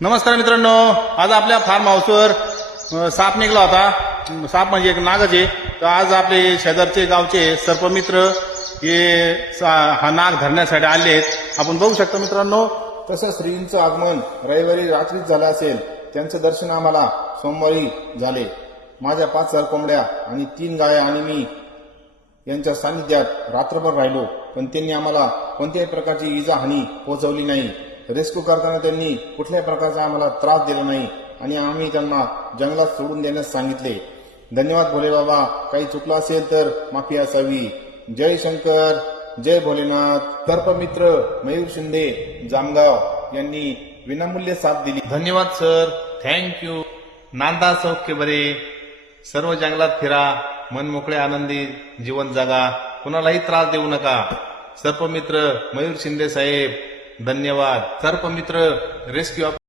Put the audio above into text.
नमस्कार मित्रांनो, आज आपल्या फार्म हाऊसवर साप निघला होता. साप म्हणजे एक नागच आहे. तर आज आपले शेजारचे गावचे सर्पमित्र हे हा नाग धरण्यासाठी आले आहेत. आपण बघू शकतो मित्रांनो. तसं श्रींचं आगमन रविवारी रात्रीच झालं असेल. त्यांचं दर्शन आम्हाला सोमवारी झाले. माझ्या 5 कोंबड्या आणि 3 गाया आणि मी यांच्या सानिध्यात रात्रभर राहिलो, पण त्यांनी आम्हाला कोणत्याही प्रकारची इजा हानी पोहोचवली नाही. रेस्क्यू करताना त्यांनी कुठल्याही प्रकारचा आम्हाला त्रास दिला नाही आणि आम्ही त्यांना जंगलात सोडून देण्यास सांगितले. धन्यवाद भोले बाबा. काही चुकलं असेल तर माफी असावी. जय शंकर, जय भोलेनाथ. सर्पमित्र मयूर शिंदे जामगाव यांनी विनामूल्य साथ दिली. धन्यवाद सर, थँक्यू. नांदा सौख्य बरे. सर्व जंगलात फिरा, मन मोकळे आनंदी जीवन जगा, कुणालाही त्रास देऊ नका. सर्पमित्र मयूर शिंदे साहेब धन्यवाद. सर्पमित्र रेस्क्यू